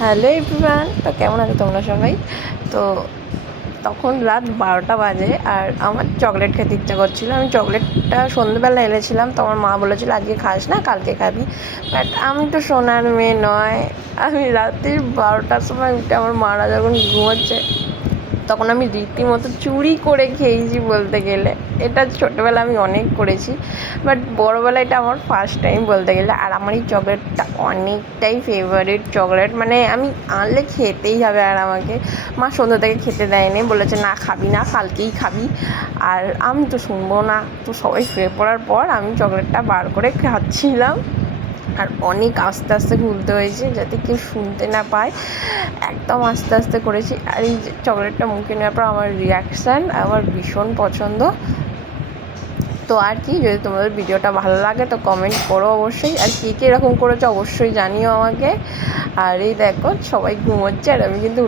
Hello everyone, তো কেমন আছো তোমরা সবাই? তো তখন রাত 12টা বাজে আর আমার চকলেট খেতে ইচ্ছা করছিলো। আমি চকলেটটা সন্ধ্যেবেলা এনেছিলাম, তো আমার মা বলেছিল আজকে খাস না, কালকে খাবি। বাট আমি তো সোনার মেয়ে নয়, আমি রাত্রির 12টার সময় উঠে আমার মারা যখন ঘুমোচ্ছে তখন আমি রীতিমতো চুরি করে খেয়েছি বলতে গেলে। এটা ছোটোবেলা আমি অনেক করেছি, বাট বড়োবেলা এটা আমার ফার্স্ট টাইম বলতে গেলে। আর আমার এই চকলেটটা অনেকটাই ফেভারিট চকলেট, মানে আমি আনলে খেতেই হবে। আর আমাকে মা সন্ধ্যা থেকে খেতে দেয়নি, বলেছে না খাবি না, কালকেই খাবি। আর আমি তো শুনবো না, তো সবাই শুয়ে পড়ার পর আমি চকলেটটা বার করে খাচ্ছিলাম। আর অনেক আস্তে আস্তে খুলতে হয়েছে যাতে কেউ শুনতে না পায়, একদম আস্তে আস্তে করেছি। আর এই যে চকলেটটা মুখে নেওয়ার পর আমার রিয়াকশান আমার ভীষণ পছন্দ। তো আর কি, যদি তোমাদের ভিডিওটা ভালো লাগে তো কমেন্ট করো অবশ্যই, আর কে কে এরকম করেছো অবশ্যই জানিও আমাকে। আর এই দেখো সবাই ঘুমোচ্ছে আর আমি কিন্তু